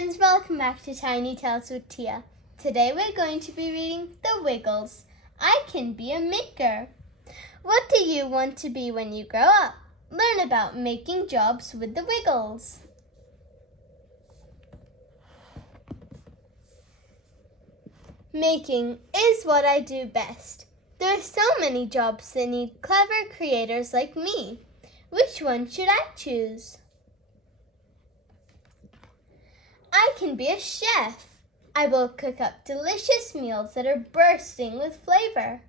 friends, welcome back to Tiny Tales with Tia. Today we're going to be reading The Wiggles. I Can Be a Maker. What do you want to be when you grow up? Learn about making jobs with the Wiggles. Making is what I do best. There are so many jobs that need clever creators like me. Which one should I choose? I can be a chef. I will cook up delicious meals that are bursting with flavor.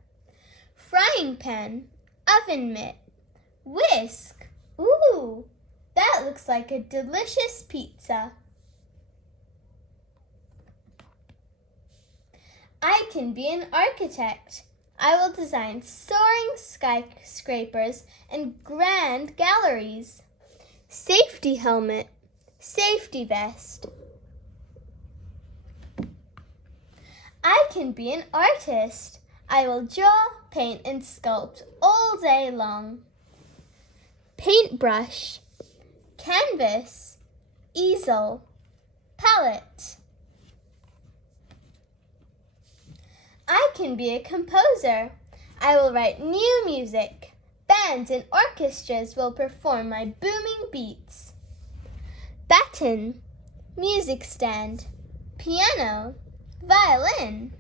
Frying pan, oven mitt, whisk. Ooh, that looks like a delicious pizza. I can be an architect. I will design soaring skyscrapers and grand galleries. Safety helmet, safety vest. I can be an artist. I will draw, paint, and sculpt all day long. Paintbrush, canvas, easel, palette. I can be a composer. I will write new music. Bands and orchestras will perform my booming beats. Baton, music stand, piano, violin.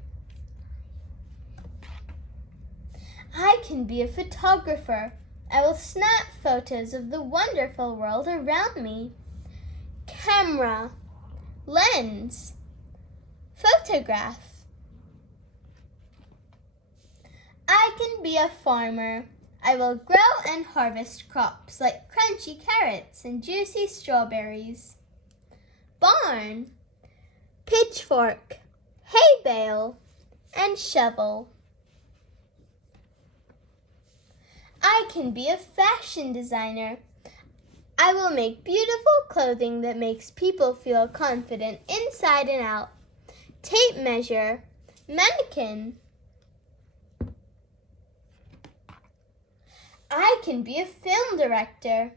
I can be a photographer. I will snap photos of the wonderful world around me. Camera, lens, photograph. I can be a farmer. I will grow and harvest crops like crunchy carrots and juicy strawberries. Barn, pitchfork, hay bale, and shovel. I can be a fashion designer. I will make beautiful clothing that makes people feel confident inside and out. Tape measure, mannequin. I can be a film director.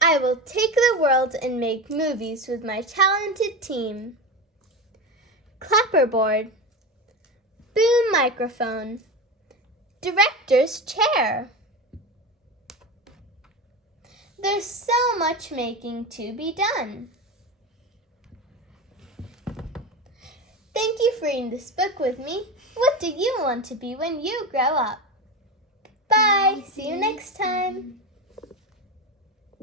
I will take the world and make movies with my talented team. Clapperboard, boom microphone, director's chair. There's so much making to be done. Thank you for reading this book with me. What do you want to be when you grow up? Bye. See you next time.